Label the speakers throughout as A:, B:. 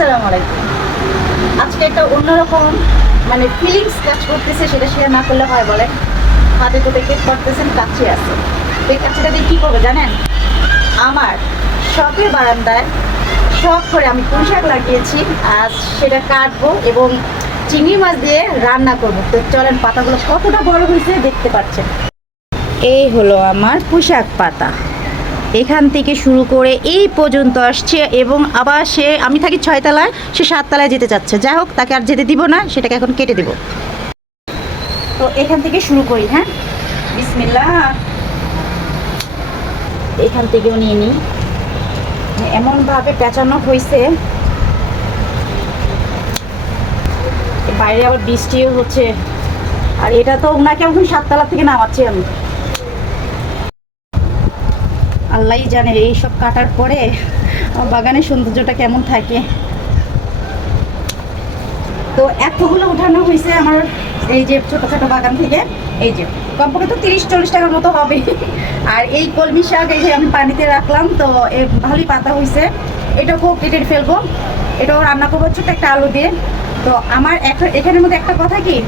A: আসসালামু আলাইকুম। আজকে একটা অন্যরকম মানে ফিলিংস কাজ করতেছে, সেটা শেয়ার না করলে হয় বলে। হাতে তো দেখতে করতেছেন কাছে আছে। এই কাছেটা দিয়ে কী করব জানেন? আমার শখের বারান্দায় শখ করে আমি পুঁই লাগিয়েছি, আজ সেটা কাটবো এবং চিংড়ি মাছ দিয়ে রান্না করব। তো চলেন, পাতাগুলো কতটা বড় হয়েছে দেখতে পাচ্ছেন। এই হলো আমার পুঁশাক পাতা। এখান থেকে শুরু করে এই পর্যন্ত আসছে এবং আবার সে, আমি থাকি ছয়তলায় সে সাততলায় যেতে চাচ্ছে। যাই হোক, তাকে আর যেতে দিব না, সেটাকে এখন কেটে দিব। তো এখান থেকে শুরু করি হ্যাঁ? বিসমিল্লা এখান থেকেও নিয়ে নিই। এমনভাবে পেঁচানো হয়েছে বাইরে আবার বৃষ্টিও হচ্ছে। আর এটা তো ওনাকে এখন সাততলা থেকে নামাচ্ছি আমি। আল্লাহই জানে এইসব কাটার পরে বাগানের সৌন্দর্যটা কেমন থাকে। তো এতগুলো উঠানো হয়েছে আমার এই যে ছোট ছোট বাগান থেকে। এই যে, কমপক্ষে তো তিরিশ চল্লিশ টাকার মতো হবে। আর এই কলমি শাক এই যে আমি পানিতে রাখলাম, তো এ ভালোই পাতা হয়েছে। এটাকেও কেটে ফেলব। এটাও রান্না করব ছোট্ট একটা আলু দিয়ে। তো আমার একটা- এখানের মধ্যে একটা কথা কি?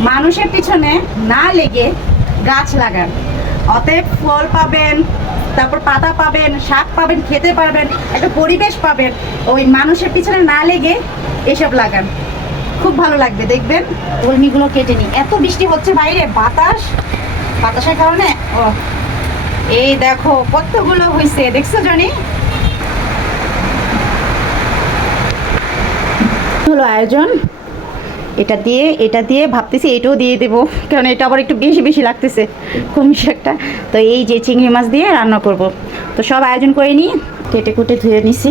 A: মানুষের পিছনে না লেগে গাছ লাগান। অতএব ফল পাবেন তারপর পাতা পাবেন, শাক পাবেন, খেতে পারবেন, একটা পরিবেশ পাবেন। ওই মানুষের পিছনে না লেগে এসব লাগান। খুব ভালো লাগবে, দেখবেন? কলমিগুলো কেটে নিই এত বৃষ্টি হচ্ছে বাইরে, বাতাস, বাতাসের কারণে? ও, এই দেখো, কতগুলো হয়েছে দেখছ জানি? হলো আয়োজন। এটা দিয়ে এটা দিয়ে, ভাবতেছি এটাও দিয়ে দেবো, কারণ এটা আবার একটু বেশি বেশি লাগতেছে কমি শাকটা তো এই যে চিংড়ি মাছ দিয়ে রান্না করব। তো সব আয়োজন করে নিই কেটে কুটে ধুয়ে নিছি।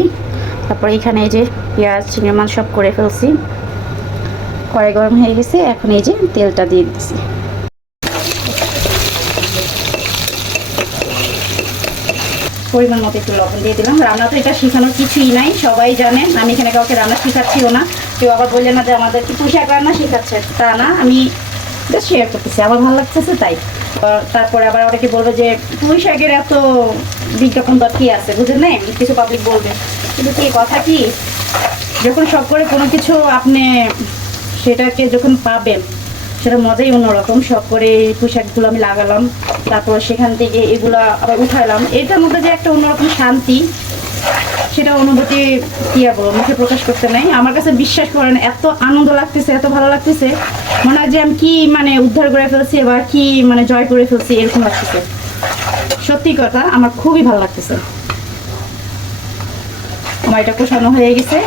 A: তারপর এখানে এই যে পেঁয়াজ, চিংড়ি মাছ সব করে ফেলছি। কড়াই গরম হয়ে গেছে, এখন এই যে তেলটা দিয়ে দিচ্ছি পরিমাণ মতো একটু লবণ দিয়ে দিলাম। রান্না তো এটা শেখানোর কিছুই নাই, সবাই জানে। আমি এখানে কাউকে রান্না শেখাচ্ছিও না। কেউ আবার বললে না যে আমাদের কি পোশাক রান্না শেখাচ্ছে, তা না, আমি শেয়ার করতেছি, আমার ভালো লাগতেছে তাই। তারপরে আবার অনেকে বলবে যে, পুঁই শাকের এত বিজ্ঞাপন দর কি আছে বুঝলেন না কিছু পাবলিক বলবে। কিন্তু কি, কথা কি? যখন শখ করে কোনো কিছু আপনি সেটাকে যখন পাবেন, সেটা মজাই অন্যরকম। শখ করে এই পোশাকগুলো আমি লাগালাম, তারপর সেখান থেকে এগুলো আবার উঠালাম। এটার মধ্যে যে একটা অন্যরকম শান্তি সেটা অনুভূতি কি বলব, মুখে প্রকাশ করতে নাই। আমার কাছে বিশ্বাস করেন, এত আনন্দ লাগতেছে, এত ভালো লাগতেছে। মনে হয় যে আমি কি মানে উদ্ধার করে ফেলছি এবার কি মানে জয় করে ফেলছি, এরকম লাগতেছে। সত্যি কথা, আমার খুবই ভালো লাগতেছে। আমার এটা কষানো হয়ে গেছে।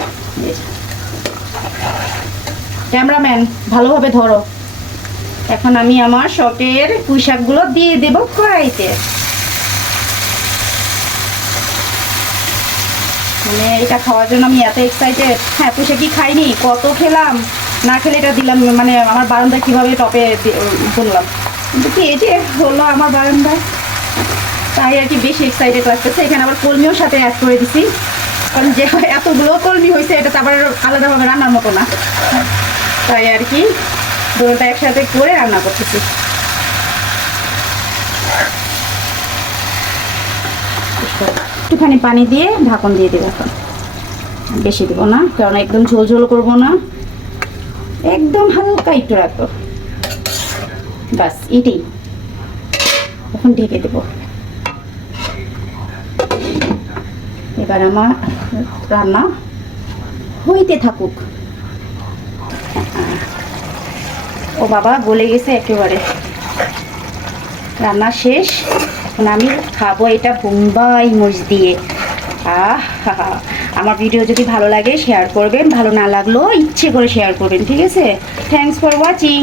A: ক্যামেরাম্যান, ভালোভাবে ধরো। এখন আমি আমার শখের পুঁইশাকগুলো দিয়ে দেবো কড়াইতে মানে এটা খাওয়ার জন্য আমি এত এক্সাইটেড হ্যাঁ পুঁইশাকই খাইনি? কত খেলাম? না খেলে এটা দিলাম মানে আমার বারান্দায় কীভাবে টপে বললাম। কিন্তু কি, এই যে হলো আমার বারান্দায় তাই আর কি বেশি এক্সাইটেড লাগতেছে। এখানে আবার কলমিও সাথে অ্যাড করে দিছি। কারণ যে এতগুলো কলমি হয়েছে এটা তো আবার আলাদাভাবে রান্নার মতো না। তাই আর কি দুটোটা একসাথে করে রান্না করতেছি। একটুখানি পানি দিয়ে ঢাকন দিয়ে দেবো এখন। বেশি দেবো না, কারণ একদম ঝোল ঝোল করব না। একদম হালকা একটু রাখব। বাস এটাই। এখন ঢেকে দেবো। এবার আমার রান্না হইতে থাকুক। ও বাবা গলে গেছে একেবারে। রান্না শেষ। এখন আমি খাব এটা বোম্বাই মরিচ দিয়ে। আহ। আমার ভিডিও যদি ভালো লাগে শেয়ার করবেন। ভালো না লাগলেও ইচ্ছে করে শেয়ার করবেন, ঠিক আছে? Thanks for watching